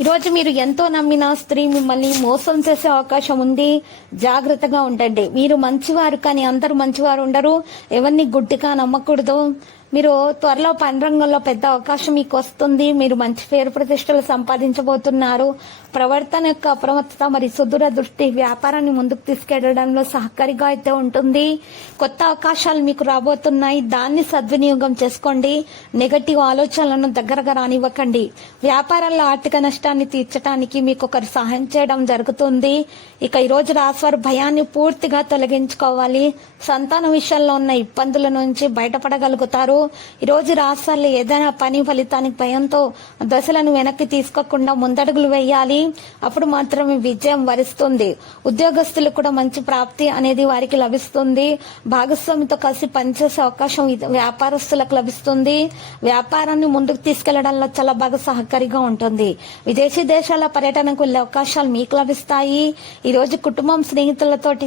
ఈరోజు మీరు ఎంతో నమ్మిన స్త్రీ మిమ్మల్ని మోసం చేసే అవకాశం ఉంది. జాగ్రత్తగా ఉండండి. మీరు మంచివారు కానీ అందరూ మంచివారు ఉండరు. ఎవరిని గుడ్డిగా నమ్మకూడదు. మీరు త్వరలో పని రంగంలో పెద్ద అవకాశం మీకు వస్తుంది. మీరు మంచి పేరు ప్రతిష్టలు సంపాదించబోతున్నారు. ప్రవర్తన యొక్క అప్రమత్తత మరి సుదూర దృష్టి వ్యాపారాన్ని ముందుకు తీసుకెళ్ళడంలో సహకారిగా అయితే ఉంటుంది. కొత్త అవకాశాలు మీకు రాబోతున్నాయి. దాన్ని సద్వినియోగం చేసుకోండి. నెగటివ్ ఆలోచనలను దగ్గరగా రానివ్వకండి. వ్యాపారాల్లో ఆర్థిక నష్టాన్ని తీర్చడానికి మీకు ఒకరు సహాయం చేయడం జరుగుతుంది. ఇక ఈ రోజు రాశివారు భయాన్ని పూర్తిగా తొలగించుకోవాలి. సంతాన విషయంలో ఉన్న ఇబ్బందుల నుంచి బయటపడగలుగుతారు. ఈ రోజు రాష్ట్రాల్లో ఏదైనా పని ఫలితానికి భయంతో దశలను వెనక్కి తీసుకోకుండా ముందడుగులు వేయాలి. అప్పుడు మాత్రమే విజయం వరిస్తుంది. ఉద్యోగస్తులు కూడా మంచి ప్రాప్తి అనేది వారికి లభిస్తుంది. భాగస్వామితో కలిసి పనిచేసే అవకాశం వ్యాపారస్తులకు లభిస్తుంది. వ్యాపారాన్ని ముందుకు తీసుకెళ్ళడంలో చాలా బాగా సహకారిగా ఉంటుంది. విదేశీ దేశాల పర్యటనకు వెళ్ళే అవకాశాలు మీకు లభిస్తాయి. ఈ రోజు కుటుంబం స్నేహితులతోటి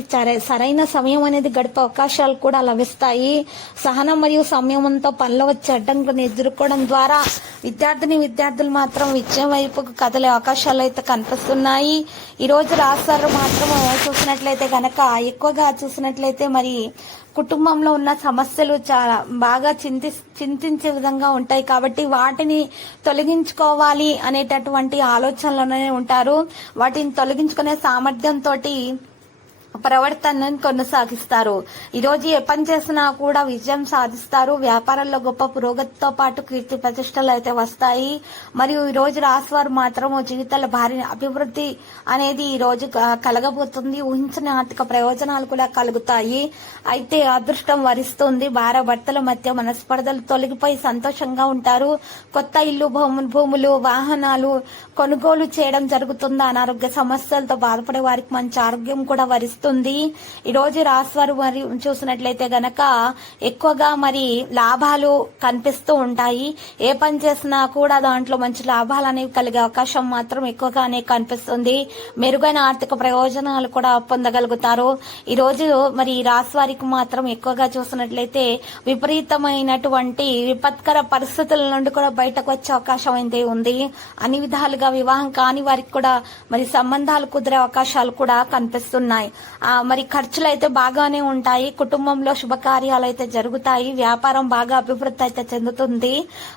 సరైన సమయం అనేది గడిపే అవకాశాలు కూడా లభిస్తాయి. సహనం మరియు సంయమంతో పనిలో వచ్చే అడ్డంకులను ఎదుర్కోవడం ద్వారా విద్యార్థిని విద్యార్థులు మాత్రం విజయం వైపుకు కదలే అవకాశాలు అయితే కనిపిస్తున్నాయి. ఈ రోజు రాష్ట్రాలు మాత్రం చూసినట్లయితే కనుక ఎక్కువగా చూసినట్లయితే మరి కుటుంబంలో ఉన్న సమస్యలు చాలా బాగా చింతి చింతించే విధంగా ఉంటాయి కాబట్టి వాటిని తొలగించుకోవాలి అనేటటువంటి ఆలోచనలోనే ఉంటారు. వాటిని తొలగించుకునే సామర్థ్యంతో ప్రవర్తనను కొనసాగిస్తారు. ఈ రోజు ఏ పని చేసినా కూడా విజయం సాధిస్తారు. వ్యాపారంలో గొప్ప పురోగతితో పాటు కీర్తి ప్రతిష్టలు అయితే వస్తాయి. మరియు ఈ రోజు రాశివారు మాత్రం జీవితాల భారీ అభివృద్ధి అనేది ఈ రోజు కలగబోతుంది. ఊహించిన ఆర్థిక ప్రయోజనాలు కూడా కలుగుతాయి. అయితే అదృష్టం వరిస్తుంది. భార్య భర్తల మధ్య మనస్పర్ధలు తొలగిపోయి సంతోషంగా ఉంటారు. కొత్త ఇల్లు భూములు వాహనాలు కొనుగోలు చేయడం జరుగుతుంది. అనారోగ్య సమస్యలతో బాధపడే వారికి మంచి ఆరోగ్యం కూడా వరిస్తుంది ఈ రోజు రాశివారు మరి చూసినట్లయితే గనక ఎక్కువగా మరి లాభాలు కనిపిస్తూ ఉంటాయి. ఏ పని చేసినా కూడా దాంట్లో మంచి లాభాలు అనేవి కలిగే అవకాశం మాత్రం ఎక్కువగానే కనిపిస్తుంది. మెరుగైన ఆర్థిక ప్రయోజనాలు కూడా పొందగలుగుతారు. ఈ రోజు మరి రాశివారికి వారికి మాత్రం ఎక్కువగా చూసినట్లయితే విపరీతమైనటువంటి విపత్కర పరిస్థితుల నుండి కూడా బయటకు వచ్చే అవకాశం అయితే ఉంది. అన్ని విధాలుగా వివాహం కాని వారికి కూడా మరి సంబంధాలు కుదిరే అవకాశాలు కూడా కనిపిస్తున్నాయి. మరి ఖర్చులు అయితే బాగానే ఉంటాయి. కుటుంబంలో శుభకార్యాలు అయితే జరుగుతాయి. వ్యాపారం బాగా అభివృద్ధి అయితే చెందుతుంది.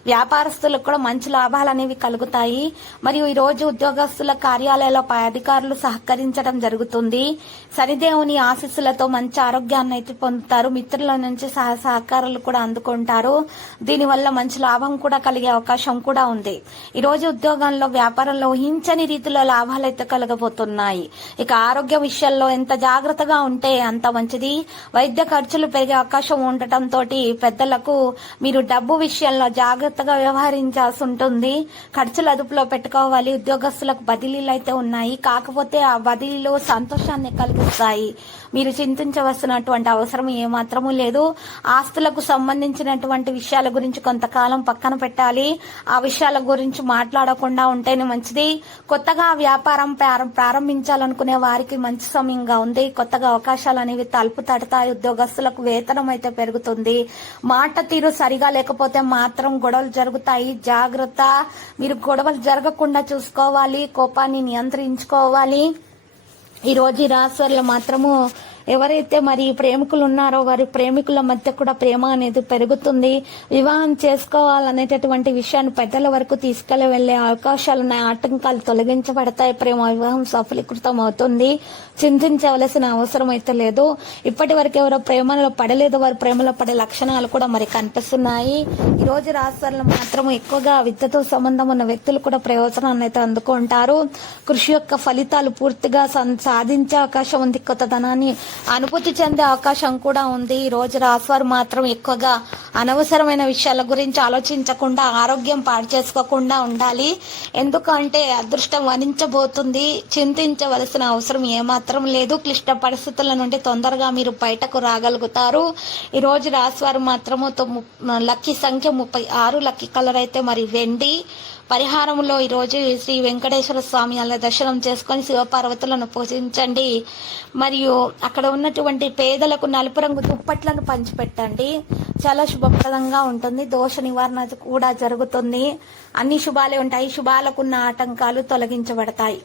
వ్యాపారస్తులకు కూడా మంచి లాభాలు అనేవి కలుగుతాయి. మరియు ఈ రోజు ఉద్యోగస్తుల కార్యాలయాల పై అధికారులు సహకరించడం జరుగుతుంది. శనిదేవుని ఆశీస్సులతో మంచి ఆరోగ్యాన్ని అయితే పొందుతారు. మిత్రుల నుంచి సహ సహకారాలు కూడా అందుకుంటారు. దీనివల్ల మంచి లాభం కూడా కలిగే అవకాశం కూడా ఉంది. ఈ రోజు ఉద్యోగంలో వ్యాపారంలో ఊహించని రీతిలో లాభాలు అయితే కలగబోతున్నాయి. ఇక ఆరోగ్య విషయాల్లో ఎంత జాగ్రత్తగా ఉంటే అంత మంచిది. వైద్య ఖర్చులు పెరిగే అవకాశం ఉండటం తోటి పెద్దలకు మీరు డబ్బు విషయంలో జాగ్రత్తగా వ్యవహరించాల్సి ఉంటుంది. ఖర్చులు అదుపులో పెట్టుకోవాలి. ఉద్యోగస్తులకు బదిలీలు అయితే ఉన్నాయి. కాకపోతే ఆ బదిలీలు సంతోషాన్ని కలిగిస్తాయి మీరు చింతించవలసినటువంటి అవసరం ఏమాత్రమూ లేదు. ఆస్తులకు సంబంధించినటువంటి విషయాల గురించి కొంతకాలం పక్కన పెట్టాలి. ఆ విషయాల గురించి మాట్లాడకుండా ఉంటేనే మంచిది. కొత్తగా వ్యాపారం ప్రారం- ప్రారంభించాలనుకునే వారికి మంచి సమయంగా ఉంది. ఉంది. కొత్తగా అవకాశాలు అనేవి తలుపు తడతాయి. ఉద్యోగస్తులకు వేతనం అయితే పెరుగుతుంది. మాట తీరు సరిగా లేకపోతే మాత్రం గొడవలు జరుగుతాయి. జాగ్రత్త. మీరు గొడవలు జరగకుండా చూసుకోవాలి. కోపాన్ని నియంత్రించుకోవాలి. ఈ రోజు ఈ మాత్రము ఎవరైతే మరి ప్రేమికులు ఉన్నారో వారి ప్రేమికుల మధ్య కూడా ప్రేమ అనేది పెరుగుతుంది. వివాహం చేసుకోవాలనేటటువంటి విషయాన్ని పెద్దల వరకు తీసుకెళ్ళి వెళ్ళే అవకాశాలు ఉన్నాయి. ఆటంకాలు తొలగించబడతాయి. ప్రేమ వివాహం సఫలీకృతం అవుతుంది. చింతించవలసిన అవసరం అయితే లేదు. ఇప్పటి వరకు ఎవరో ప్రేమలో పడలేదు. వారి ప్రేమలో పడే లక్షణాలు కూడా మరి కనిపిస్తున్నాయి. ఈ రోజు రాశివారిలో మాత్రం ఎక్కువగా విద్యతో సంబంధం ఉన్న వ్యక్తులు కూడా ప్రయోజనాన్ని అయితే అందుకుంటారు. కృషి యొక్క ఫలితాలు పూర్తిగా సాధించే అవకాశం ఉంది. కొత్తదనాన్ని అనుభూతి చెందే అవకాశం కూడా ఉంది. ఈ రోజు రాశివారు మాత్రం ఎక్కువగా అనవసరమైన విషయాల గురించి ఆలోచించకుండా ఆరోగ్యం పాడు చేసుకోకుండా ఉండాలి. ఎందుకంటే అదృష్టం వరించబోతుంది చింతించవలసిన అవసరం ఏమాత్రం లేదు. క్లిష్ట పరిస్థితుల నుండి తొందరగా మీరు బయటకు రాగలుగుతారు. ఈ రోజు రాశివారు మాత్రము లక్కీ సంఖ్య ముప్పై ఆరు లక్కీ కలర్ అయితే మరి వెండి. పరిహారంలో ఈరోజు శ్రీ వెంకటేశ్వర స్వామి అలా దర్శనం చేసుకొని శివపార్వతులను పూజించండి. మరియు అక్కడ ఉన్నటువంటి పేదలకు నలుపు రంగు దుప్పట్లను పంచిపెట్టండి. చాలా శుభప్రదంగా ఉంటుంది. దోష నివారణ కూడా జరుగుతుంది. అన్ని శుభాలే ఉంటాయి. శుభాలకున్న ఆటంకాలు తొలగించబడతాయి.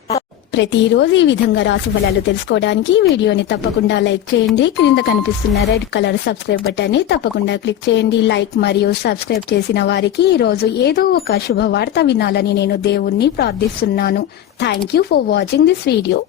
ప్రతిరోజు ఈ విధంగా రాశి ఫలాలు తెలుసుకోవడానికి వీడియోని తప్పకుండా లైక్ చేయండి. క్రింద కనిపిస్తున్న రెడ్ కలర్ సబ్స్క్రైబ్ బటన్ని తప్పకుండా క్లిక్ చేయండి. లైక్ మరియు సబ్స్క్రైబ్ చేసిన వారికి ఈ రోజు ఏదో ఒక శుభవార్త వినాలని నేను దేవుణ్ణి ప్రార్థిస్తున్నాను. Thank you for watching this video